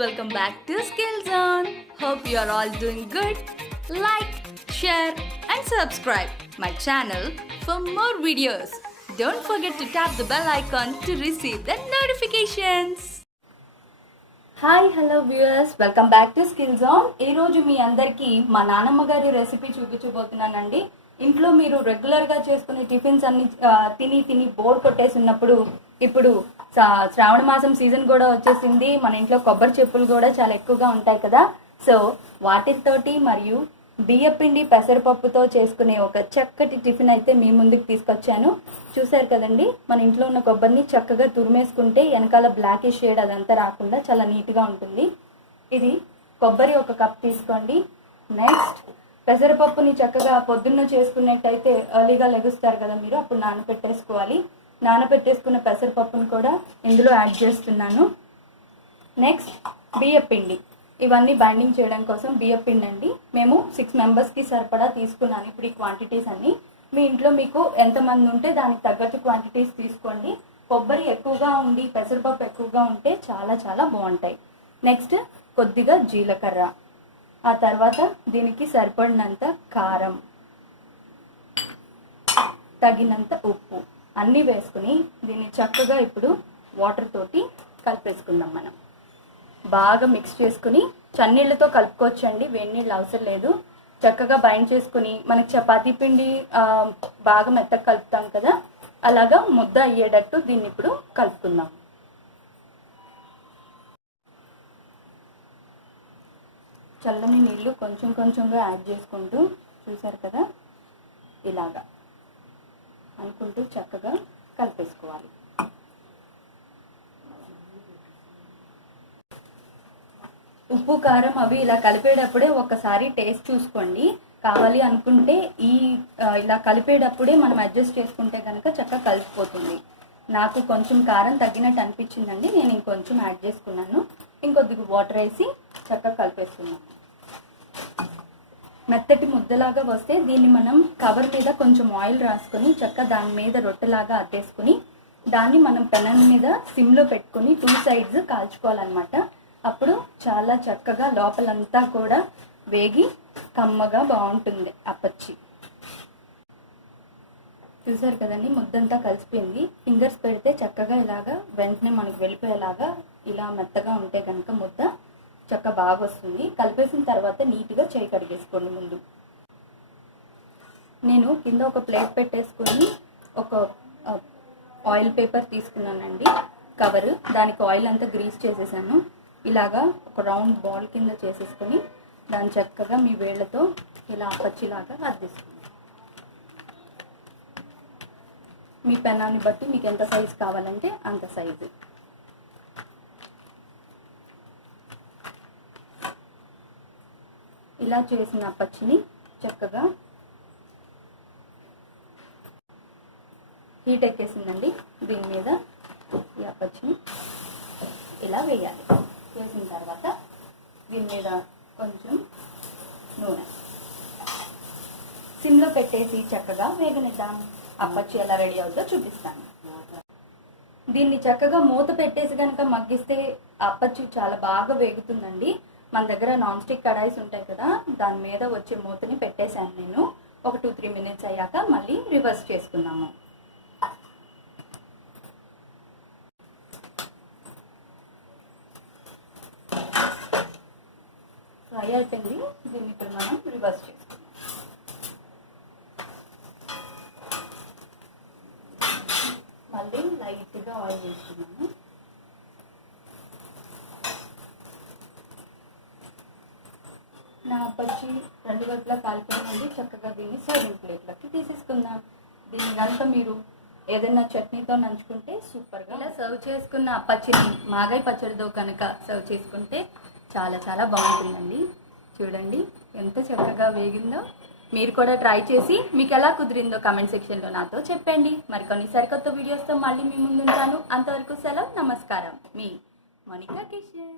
welcome back to Skillzone. Hope you are all doing good. Like, share and subscribe my channel for more videos. Don't forget to tap the bell icon to receive the notifications. Hi hello viewers, welcome back to skill zone. ఈరోజు మీ అందరికీ మా నాన్నమ్మ గారి recipe చూపించబోతున్నానండి. ఇంట్లో మీరు రెగ్యులర్గా చేసుకునే tiffins అన్ని తిని తిని బోర్ కొట్టేసి ఉన్నప్పుడు ఇప్పుడు శ్రావణ మాసం సీజన్ కూడా వచ్చేసింది. మన ఇంట్లో కొబ్బరి చెప్పులు కూడా చాలా ఎక్కువగా ఉంటాయి కదా. సో వాటితోటి మరియు బియ్యపిండి పెసరపప్పుతో చేసుకునే ఒక చక్కటి టిఫిన్ అయితే మీ ముందుకు తీసుకొచ్చాను. చూసారు కదండి, మన ఇంట్లో ఉన్న కొబ్బరిని చక్కగా తురిమేసుకుంటే వెనకాల బ్లాకిష్ షేడ్ అదంతా రాకుండా చాలా నీట్గా ఉంటుంది. ఇది కొబ్బరి ఒక కప్ తీసుకోండి. నెక్స్ట్ పెసరపప్పుని చక్కగా పొద్దున్న చేసుకున్నట్టయితే ఎర్లీగా లెగుస్తారు కదా మీరు, అప్పుడు నానబెట్టేసుకోవాలి. నానబెట్టేసుకున్న పెసరపప్పును కూడా ఇందులో యాడ్ చేస్తున్నాను. నెక్స్ట్ బియ్యపిండి, ఇవన్నీ బైండింగ్ చేయడం కోసం బియ్యపిండి అండి. మేము 6 మెంబర్స్కి సరిపడా తీసుకున్నాను. ఇప్పుడు ఈ క్వాంటిటీస్ అన్నీ మీ ఇంట్లో మీకు ఎంతమంది ఉంటే దానికి తగ్గట్టు క్వాంటిటీస్ తీసుకోండి. కొబ్బరి ఎక్కువగా ఉండి పెసరపప్పు ఎక్కువగా ఉంటే చాలా చాలా బాగుంటాయి. నెక్స్ట్ కొద్దిగా జీలకర్ర, ఆ తర్వాత దీనికి సరిపడినంత కారం, తగినంత ఉప్పు అన్నీ వేసుకుని దీన్ని చక్కగా ఇప్పుడు వాటర్ తోటి కలిపేసుకుందాం. మనం బాగా మిక్స్ చేసుకుని చన్నీళ్ళతో కలుపుకోవచ్చండి, వేడి నీళ్ళు అవసరం లేదు. చక్కగా బైండ్ చేసుకుని మనకి చపాతీ పిండి బాగా మెత్తగా కలుపుతాం కదా, అలాగా ముద్ద అయ్యేటట్టు దీన్ని ఇప్పుడు కలుపుకుందాం. చల్లని నీళ్ళు కొంచెం కొంచెంగా యాడ్ చేసుకుంటూ, చూసారు కదా, ఇలాగా అనుకుంటూ చక్కగా కలిపేసుకోవాలి. ఉప్పు కారం అవి ఇలా కలిపేటప్పుడే ఒకసారి టేస్ట్ చూసుకోండి. కావాలి అనుకుంటే ఇలా కలిపేటప్పుడే మనం అడ్జస్ట్ చేసుకుంటే కనుక చక్కగా కలిసిపోతుంది. నాకు కొంచెం కారం తగ్గినట్టు అనిపించిందండి, నేను ఇంకొంచెం యాడ్ చేసుకున్నాను. ఇంకొద్దిగా వాటర్ వేసి చక్కగా కలిపేసుకున్నాను. మెత్తటి ముద్దలాగా వస్తే దీన్ని మనం కవర్ మీద కొంచెం ఆయిల్ రాసుకొని చక్కగా దాని మీద రొట్టెలాగా అద్దేసుకుని దాన్ని మనం పెనం మీద సిమ్లో పెట్టుకుని 2 సైడ్స్ కాల్చుకోవాలన్నమాట. అప్పుడు చాలా చక్కగా లోపలంతా కూడా వేగి కమ్మగా బాగుంటుంది అప్పచ్చి. చూసారు కదండి, ముద్దంతా కలిసిపోయింది. ఫింగర్స్ పెడితే చక్కగా ఇలాగా వెంటనే మనకు వెళ్ళిపోయేలాగా ఇలా మెత్తగా ఉంటే కనుక ముద్ద చక్కగా బాగా వస్తుంది. కలిపేసిన తర్వాత నీట్గా చేయి కడిగేసుకోండి. ముందు నేను కింద ఒక ప్లేట్ పెట్టేసుకొని ఒక ఆయిల్ పేపర్ తీసుకున్నానండి, కవర్. దానికి ఆయిల్ అంతా గ్రీస్ చేసేసాను. ఇలాగా ఒక రౌండ్ బాల్ కింద చేసేసుకొని దాన్ని చక్కగా మీ వేళ్ళతో ఇలా పచ్చిలాగా అద్దేసుకోండి. మీ పెనాన్ని బట్టి మీకు ఎంత సైజు కావాలంటే అంత సైజు. ఇలా చేసిన పచ్చిని చక్కగా హీట్ ఎక్కేసిందండి. దీని మీద ఈ అప్పచ్చిని ఇలా వేయాలి. వేసిన తర్వాత దీని మీద కొంచెం నూనె సిమ్లో పెట్టేసి చక్కగా వేగనిద్దాం. అప్పచ్చి ఎలా రెడీ అవుతుందో చూపిస్తాను. దీన్ని చక్కగా మూత పెట్టేసి కనుక మగ్గిస్తే అప్పచ్చి చాలా బాగా వేగుతుందండి. మన దగ్గర నాన్ స్టిక్ కడాయిస్ ఉంటాయి కదా, దాని మీద వచ్చే మూతని పెట్టేశాను నేను. ఒక 2-3 మినిట్స్ అయ్యాక మళ్ళీ రివర్స్ చేసుకున్నాము. ఫ్రై అయిపోయింది. దీన్ని ఇప్పుడు మనం రివర్స్ చేసుకుందాం. మళ్ళీ లైట్గా ఆయిల్ వేసుకున్నాము. నా పచ్చి 2 వైపులా కాలిపోయింది. చక్కగా దీన్ని సర్వింగ్ ప్లేట్లోకి తీసేసుకుందాం. దీన్ని కనుక మీరు ఏదైనా చట్నీతో నంచుకుంటే సూపర్గా. ఇలా సర్వ్ చేసుకున్న పచ్చిని మాగాయ పచ్చడితో కనుక సర్వ్ చేసుకుంటే చాలా చాలా బాగుంటుందండి. చూడండి ఎంత చక్కగా వేగిందో. మీరు కూడా ట్రై చేసి మీకు ఎలా కుదిరిందో కామెంట్ సెక్షన్లో నాతో చెప్పండి. మరికొన్ని సరికొత్త వీడియోస్తో మళ్ళీ మీ ముందుంటాను. అంతవరకు సెలవు, నమస్కారం. మీ మోనికా కిషన్.